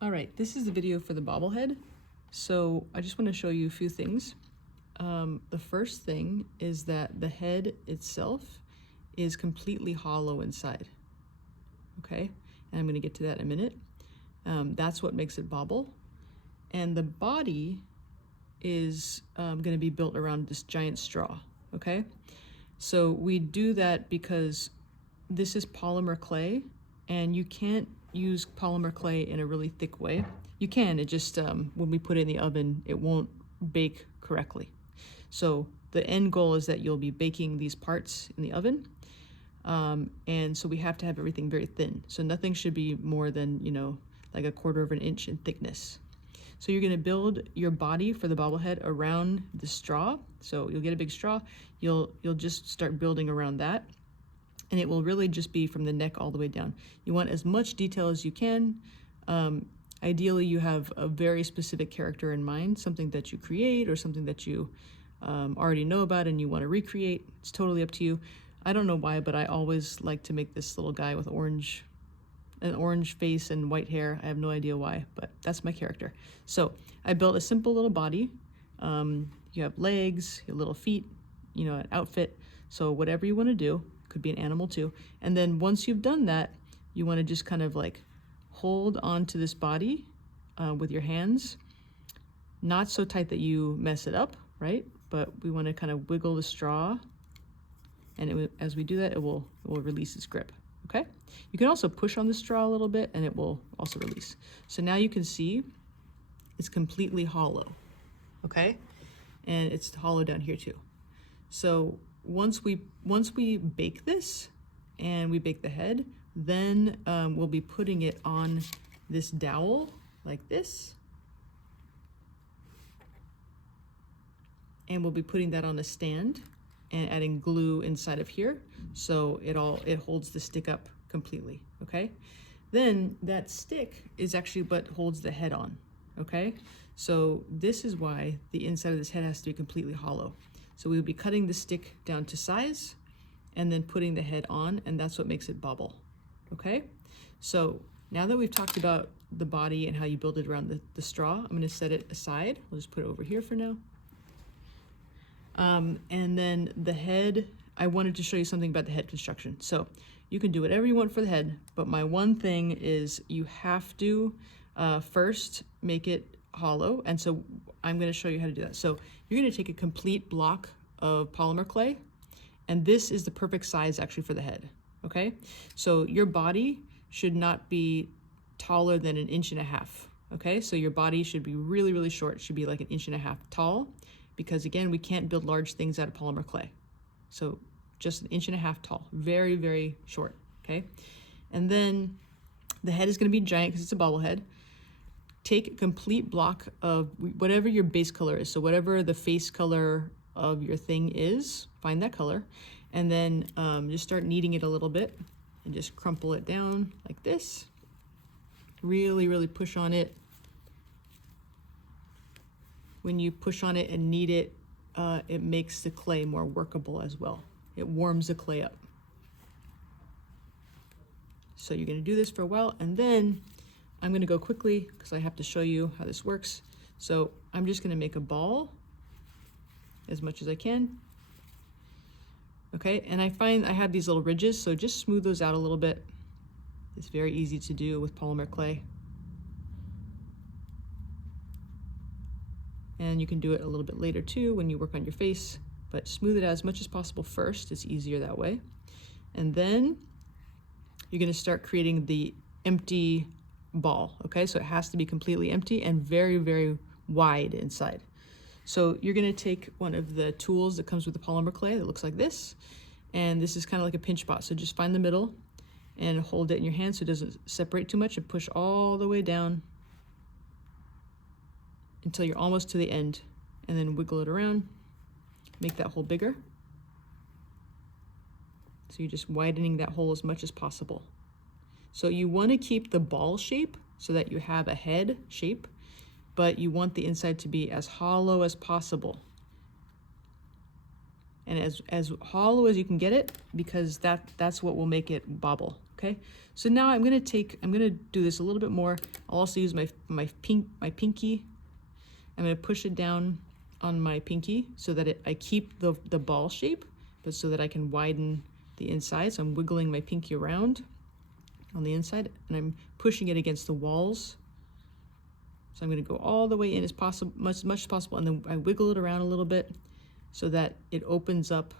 All right, this is the video for the bobblehead. So I just want to show you a few things. The first thing is that the head itself is completely hollow inside. Okay, and I'm going to get to that in a minute. That's what makes it bobble. And the body is going to be built around this giant straw. Okay, so we do that because this is polymer clay, and you can't use polymer clay in a really thick way. You can, it just, when we put it in the oven, it won't bake correctly. So the end goal is that you'll be baking these parts in the oven. And so we have to have everything very thin. So nothing should be more than, like 1/4 of an inch in thickness. So you're gonna build your body for the bobblehead around the straw. So you'll get a big straw, you'll just start building around that. And it will really just be from the neck all the way down. You want as much detail as you can. Ideally, you have a very specific character in mind, something that you create or something that you already know about and you want to recreate. It's totally up to you. I don't know why, but I always like to make this little guy with an orange face and white hair. I have no idea why, but that's my character. So I built a simple little body. You have legs, your little feet, an outfit. So whatever you want to do. Could be an animal too. And then once you've done that, you want to just kind of like hold on to this body with your hands, not so tight that you mess it up, right? But we want to kind of wiggle the straw, and as we do that, it will release its grip. Okay. You can also push on the straw a little bit, and it will also release. So now you can see it's completely hollow. Okay, and it's hollow down here too. So once we bake this and we bake the head, then we'll be putting it on this dowel like this. And we'll be putting that on a stand and adding glue inside of here. So it holds the stick up completely, okay? Then that stick is actually what holds the head on, okay? So this is why the inside of this head has to be completely hollow. So we would be cutting the stick down to size and then putting the head on, and that's what makes it bobble, okay? So now that we've talked about the body and how you build it around the straw, I'm gonna set it aside. We'll just put it over here for now. And then the head, I wanted to show you something about the head construction. So you can do whatever you want for the head, but my one thing is you have to first make it hollow, and so I'm going to show you how to do that. So you're going to take a complete block of polymer clay, and this is the perfect size actually for the head, okay? So your body should not be taller than 1.5 inches, okay? So your body should be really, really short. It should be like 1.5 inches tall, because again, we can't build large things out of polymer clay. So just 1.5 inches tall, very, very short, okay? And then the head is going to be giant because it's a bobblehead. Take a complete block of whatever your base color is. So whatever the face color of your thing is, find that color, and then just start kneading it a little bit and just crumple it down like this. Really, really push on it. When you push on it and knead it, it makes the clay more workable as well. It warms the clay up. So you're going to do this for a while, and then I'm going to go quickly because I have to show you how this works. So I'm just going to make a ball as much as I can. Okay, and I find I have these little ridges, so just smooth those out a little bit. It's very easy to do with polymer clay. And you can do it a little bit later too when you work on your face, but smooth it out as much as possible first. It's easier that way. And then you're going to start creating the empty ball, okay? So it has to be completely empty and very, very wide inside. So you're going to take one of the tools that comes with the polymer clay that looks like this, and this is kind of like a pinch pot. So just find the middle and hold it in your hand so it doesn't separate too much, and push all the way down until you're almost to the end, and then wiggle it around, make that hole bigger. So you're just widening that hole as much as possible. So you want to keep the ball shape so that you have a head shape, but you want the inside to be as hollow as possible. And as hollow as you can get it, because that's what will make it bobble. okay? So now I'm gonna do this a little bit more. I'll also use my pinky. I'm gonna push it down on my pinky so that I keep the ball shape, but so that I can widen the inside. So I'm wiggling my pinky around on the inside, and I'm pushing it against the walls. So I'm going to go all the way in as possible, much as possible, and then I wiggle it around a little bit so that it opens up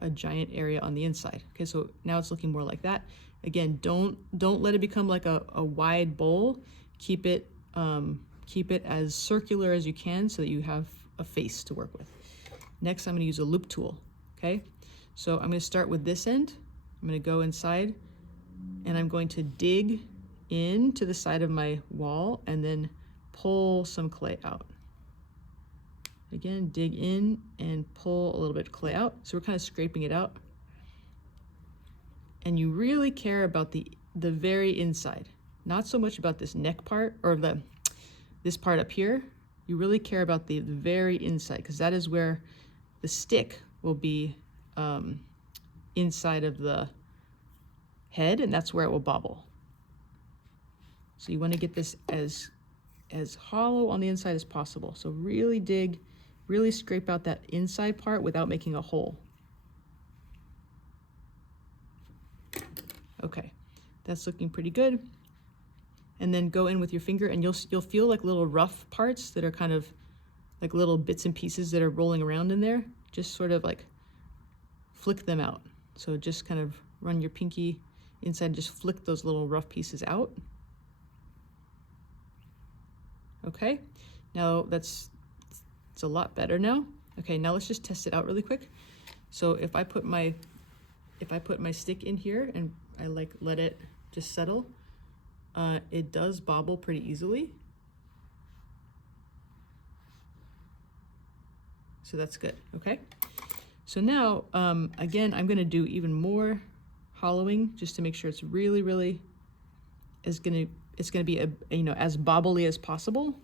a giant area on the inside. Okay, so now it's looking more like that. Again, don't let it become like a wide bowl. Keep it as circular as you can so that you have a face to work with. Next, I'm going to use a loop tool. Okay, so I'm going to start with this end. I'm going to go inside, and I'm going to dig into the side of my wall and then pull some clay out. Again, dig in and pull a little bit of clay out. So we're kind of scraping it out. And you really care about the very inside, not so much about this neck part or this part up here. You really care about the very inside, because that is where the stick will be inside of the head, and that's where it will bobble. So you want to get this as hollow on the inside as possible. So really dig, really scrape out that inside part without making a hole. Okay, that's looking pretty good. And then go in with your finger, and you'll feel like little rough parts that are kind of like little bits and pieces that are rolling around in there. Just sort of like flick them out. So just kind of run your pinky inside and just flick those little rough pieces out. Okay, now it's a lot better now. Okay, now let's just test it out really quick. So if I put my stick in here and I let it just settle, it does bobble pretty easily. So that's good. Okay, so now again, I'm going to do even more hollowing just to make sure it's really it's going to be as bobbly as possible.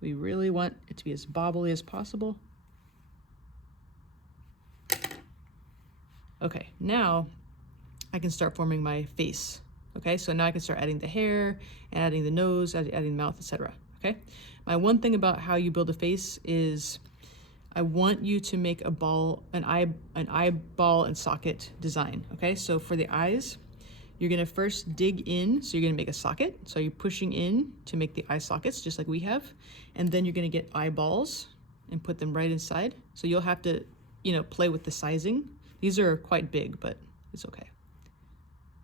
We really want it to be as bobbly as possible. Okay, now I can start forming my face. Okay, so now I can start adding the hair, and adding the nose, adding the mouth, etc. Okay, my one thing about how you build a face is I want you to make an eyeball and socket design. Okay, so for the eyes, you're gonna first dig in, so you're gonna make a socket. So you're pushing in to make the eye sockets, just like we have. And then you're gonna get eyeballs and put them right inside. So you'll have to, play with the sizing. These are quite big, but it's okay.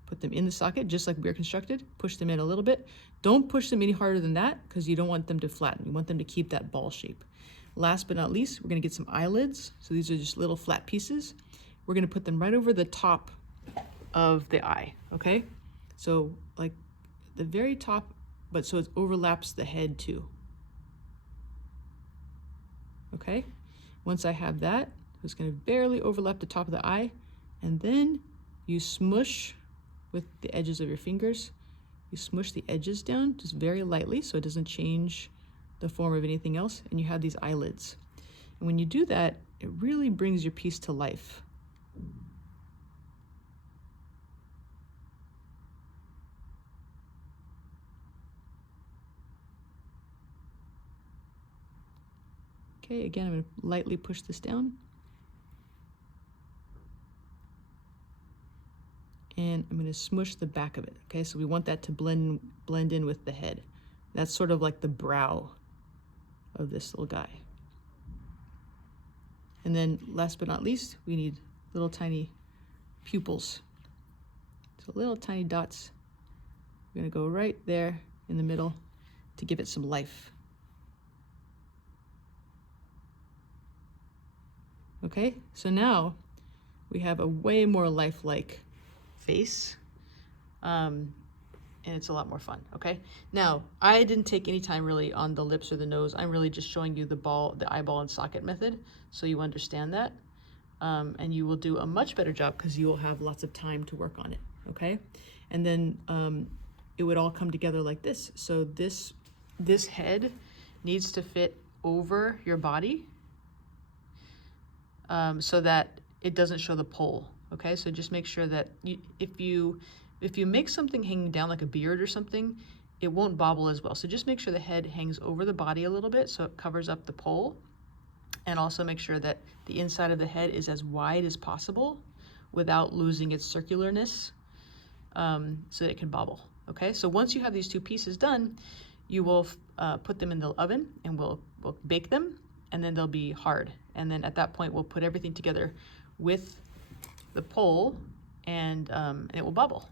Put them in the socket, just like we're constructed. Push them in a little bit. Don't push them any harder than that, because you don't want them to flatten. You want them to keep that ball shape. Last but not least, we're gonna get some eyelids. So these are just little flat pieces. We're gonna put them right over the top of the eye, okay? So like the very top, but so it overlaps the head too. Okay, once I have that, it's gonna barely overlap the top of the eye, and then you smush with the edges of your fingers. You smush the edges down just very lightly so it doesn't change the form of anything else, and you have these eyelids. And when you do that, it really brings your piece to life. Okay, again, I'm going to lightly push this down. And I'm going to smush the back of it. Okay, so we want that to blend in with the head. That's sort of like the brow of this little guy. And then last but not least, we need little tiny pupils. So little tiny dots. We're going to go right there in the middle to give it some life. Okay, so now we have a way more lifelike face, and it's a lot more fun. Okay, now I didn't take any time really on the lips or the nose. I'm really just showing you the eyeball and socket method, so you understand that, and you will do a much better job because you will have lots of time to work on it. Okay, and then it would all come together like this. So this head needs to fit over your body, so that it doesn't show the pole. Okay, so just make sure that if if you make something hanging down like a beard or something, it won't bobble as well. So just make sure the head hangs over the body a little bit so it covers up the pole, and also make sure that the inside of the head is as wide as possible without losing its circularness, so that it can bobble. Okay, so once you have these two pieces done, you will put them in the oven and we'll bake them, and then they'll be hard. And then at that point, we'll put everything together with the pole, and it will bubble.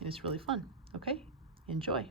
And it's really fun. Okay, enjoy.